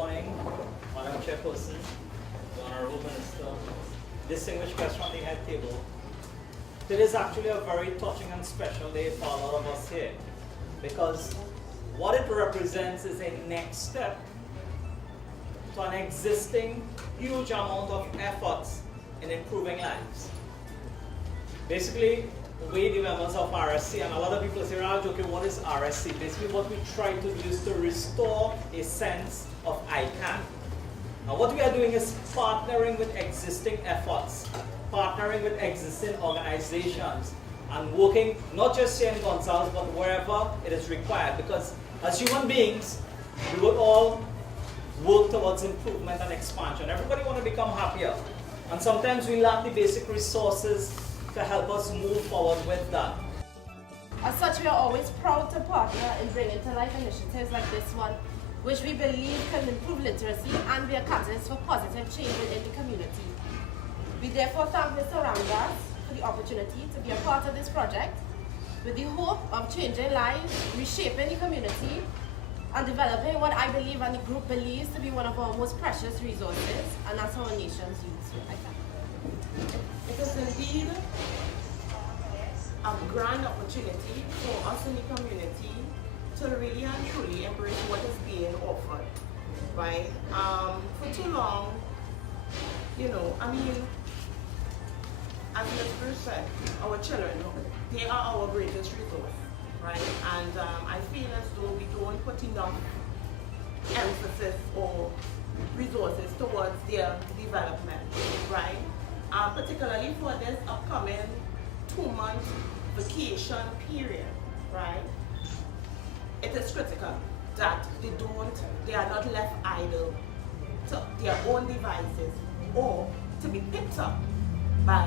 morning, Madam Chairperson, the Honorable Minister, distinguished guests from the head table. Today is actually a very touching and special day for a lot of us here, because what it represents is a next step to an existing huge amount of efforts in improving lives. Basically, we, the members of RSC, and a lot of people say, "Ah, okay, what is RSC?" Basically, what we try to do is to restore a sense of ICANN. And what we are doing is partnering with existing efforts, partnering with existing organizations, and working not just here in Gonzales, but wherever it is required. Because as human beings, we will all work towards improvement and expansion. Everybody wants to become happier. And sometimes we lack the basic resources to help us move forward with that. As such, we are always proud to partner in bringing to life initiatives like this one, which we believe can improve literacy and be a catalyst for positive change within the community. We therefore thank Mr. Ramdas for the opportunity to be a part of this project, with the hope of changing lives, reshaping the community, and developing what I believe and the group believes to be one of our most precious resources, and that's our nation's youth. It is indeed a grand opportunity for us in the community to really and truly embrace what is being offered, right? For too long, as Ms. said, our children, they are our greatest resource, right? And I feel as though we don't put enough emphasis or resources towards their development, right? Particularly for this upcoming 2-month vacation period, right? It is critical that they are not left idle to their own devices or to be picked up by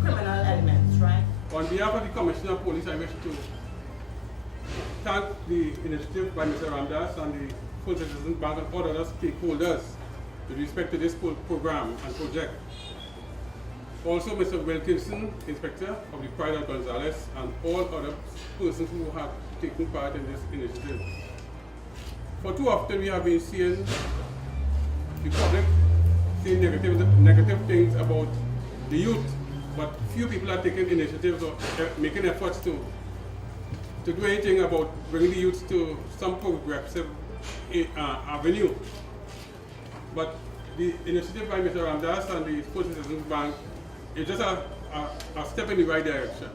criminal elements, right? On behalf of the Commissioner of Police, I wish to thank the initiative by Mr. Ramdas and the Full Citizens Bank and all other stakeholders with respect to this program and project. Also, Mr. Wilkinson, Inspector of the Pride of Gonzales, and all other persons who have taken part in this initiative. For too often, we have been seeing the public saying negative things about the youth, but few people are taking initiatives or making efforts to do anything about bringing the youth to some progressive avenue. But the initiative by Mr. Ramdas and the Full Citizens Bank is just a step in the right direction.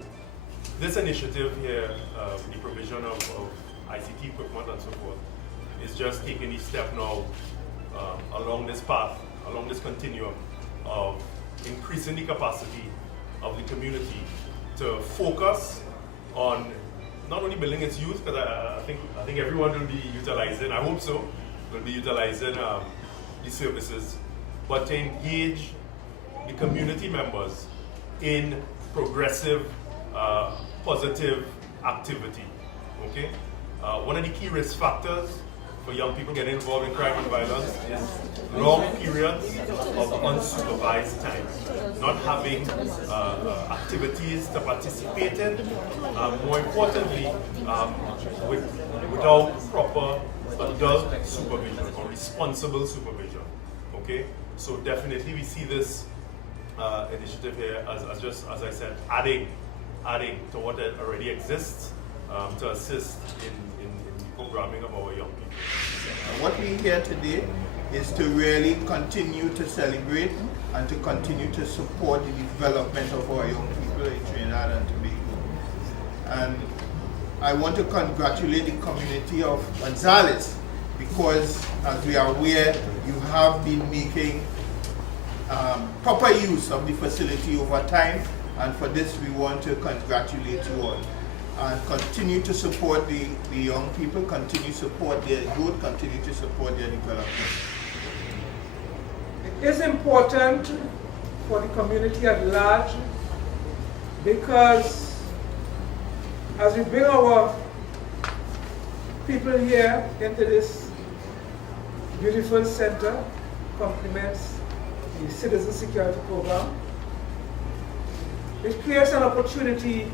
This initiative here, the provision of ICT equipment and so forth, is just taking the step now along this path, along this continuum of increasing the capacity of the community to focus on not only building its youth, because I think everyone will be utilizing, I hope so, will be utilizing the services, but to engage the community members in progressive, positive activity. Okay? One of the key risk factors for young people getting involved in crime and violence is long periods of unsupervised time, not having activities to participate in, more importantly, without proper adult supervision or responsible supervision. Okay, so definitely we see this initiative here as I said, adding to what already exists to assist in the programming of our young people. What we hear today is to really continue to celebrate and to continue to support the development of our young people in Trinidad and Tobago. And I want to congratulate the community of Gonzales, because as we are aware, you have been making proper use of the facility over time, and for this we want to congratulate you all. And continue to support the young people, continue to support their growth, continue to support their development. It is important for the community at large, because as we bring our people here into this beautiful center, complements the Citizen Security Program, it creates an opportunity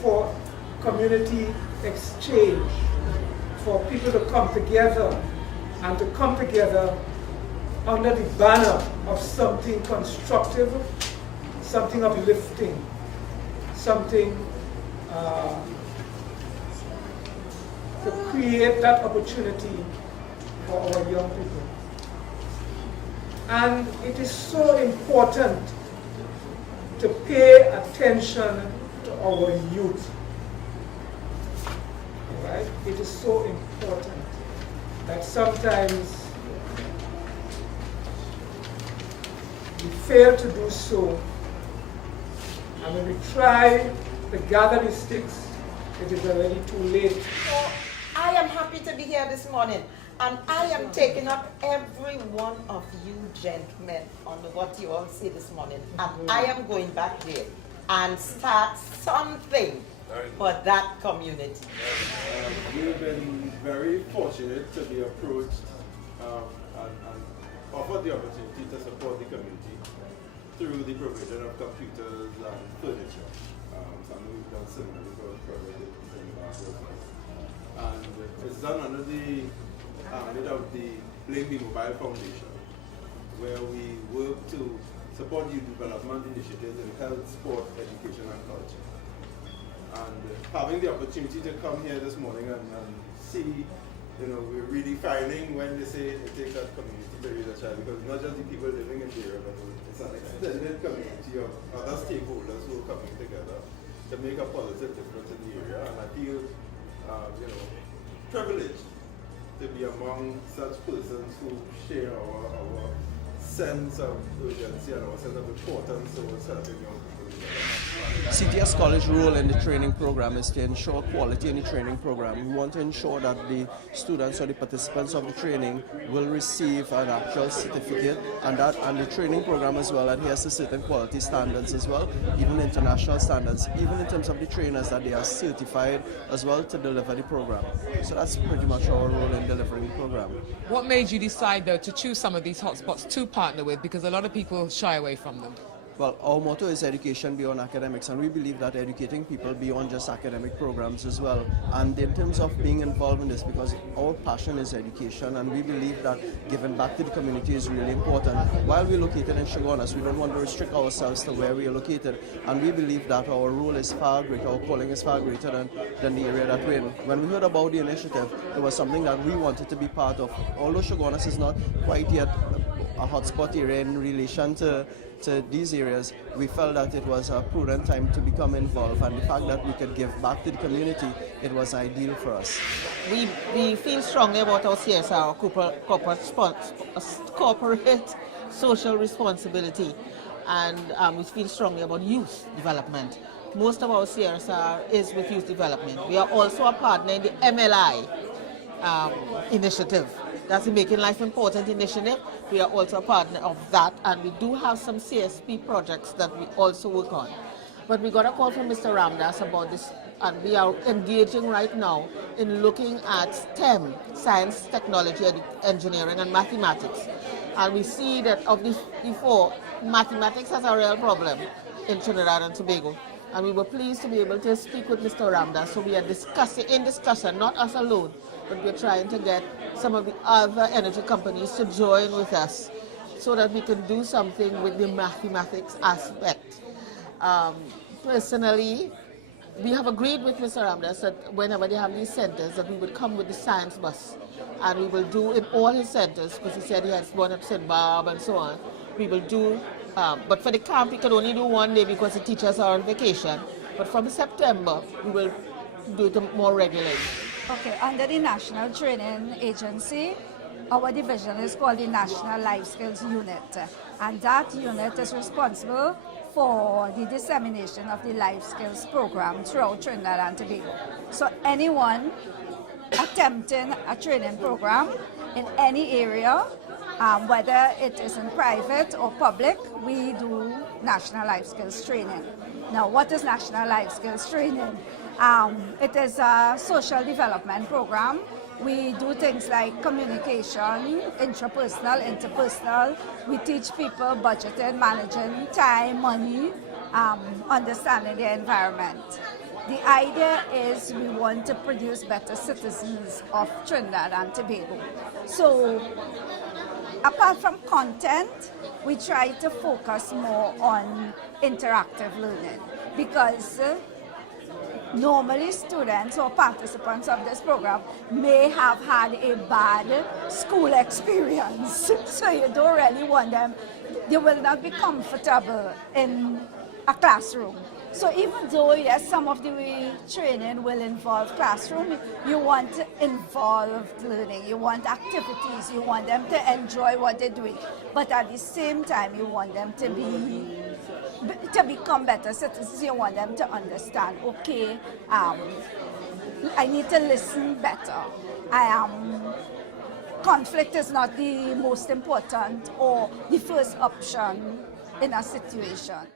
for community exchange, for people to come together and to come together under the banner of something constructive, something uplifting, something to create that opportunity for our young people. And it is so important to pay attention to our youth. Right? It is so important that sometimes we fail to do so, and when we try to gather the sticks, it is already too late. So I am happy to be here this morning, and I am taking up every one of you gentlemen on what you all say this morning, and I am going back there and start something for that community. We've been very fortunate to be approached and offered the opportunity to support the community through the provision of computers and furniture. Something we've done similarly for project in Barbados. And it's done under the ambit of the Blame the Mobile Foundation, where we work to support youth development initiatives in health, sport, education, and culture. And having the opportunity to come here this morning and see, we're really finding when they say it takes that community to raise a child, because it's not just the people living in the area, but it's an extended community of other stakeholders who are coming together to make a positive difference in the area. And I feel, privileged to be among such persons who share our sense of urgency and our sense of importance towards helping young people. CTS College role in the training program is to ensure quality in the training program. We want to ensure that the students or the participants of the training will receive an actual certificate, and the training program as well adheres to certain quality standards as well, even international standards, even in terms of the trainers, that they are certified as well to deliver the program. So that's pretty much our role in delivering the program. What made you decide though to choose some of these hotspots to partner with, because a lot of people shy away from them? Well, our motto is education beyond academics, and we believe that educating people beyond just academic programs as well. And in terms of being involved in this, because our passion is education, and we believe that giving back to the community is really important. While we're located in Chaguanas, we don't want to restrict ourselves to where we are located, and we believe that our role is far greater, our calling is far greater than the area that we're in. When we heard about the initiative, it was something that we wanted to be part of. Although Chaguanas is not quite yet a hotspot area in relation to these areas, we felt that it was a prudent time to become involved, and the fact that we could give back to the community, it was ideal for us. We feel strongly about our CSR, corporate social responsibility, and we feel strongly about youth development. Most of our CSR is with youth development. We are also a partner in the MLI initiative. That's the Making Life Important initiative. We are also a partner of that, and we do have some CSP projects that we also work on. But we got a call from Mr. Ramdas about this, and we are engaging right now in looking at STEM, science, technology, engineering, and mathematics. And we see that of these before, mathematics has a real problem in Trinidad and Tobago. And we were pleased to be able to speak with Mr. Ramdas. So we are in discussion, not us alone, but we're trying to get some of the other energy companies to join with us so that we can do something with the mathematics aspect. Personally, we have agreed with Mr. Ramdas that whenever they have these centers, that we would come with the science bus, and we will do in all his centers, because he said he has one at St. Barb and so on. We will do, but for the camp, we can only do one day because the teachers are on vacation. But from September, we will do it more regularly. Okay, under the National Training Agency, our division is called the National Life Skills Unit, and that unit is responsible for the dissemination of the life skills program throughout Trinidad and Tobago. So anyone attempting a training program in any area, whether it is in private or public, we do National Life Skills Training. Now, what is National Life Skills Training? It is a social development program. We do things like communication, intrapersonal, interpersonal. We teach people budgeting, managing time, money, understanding their environment. The idea is we want to produce better citizens of Trinidad and Tobago. So, apart from content, we try to focus more on interactive learning because normally students or participants of this program may have had a bad school experience. So you don't really want them, they will not be comfortable in a classroom. So even though, yes, some of the training will involve classroom, you want involved learning, you want activities, you want them to enjoy what they're doing. But at the same time, you want them to become better citizens. You want them to understand, okay, I need to listen better. Conflict is not the most important or the first option in a situation.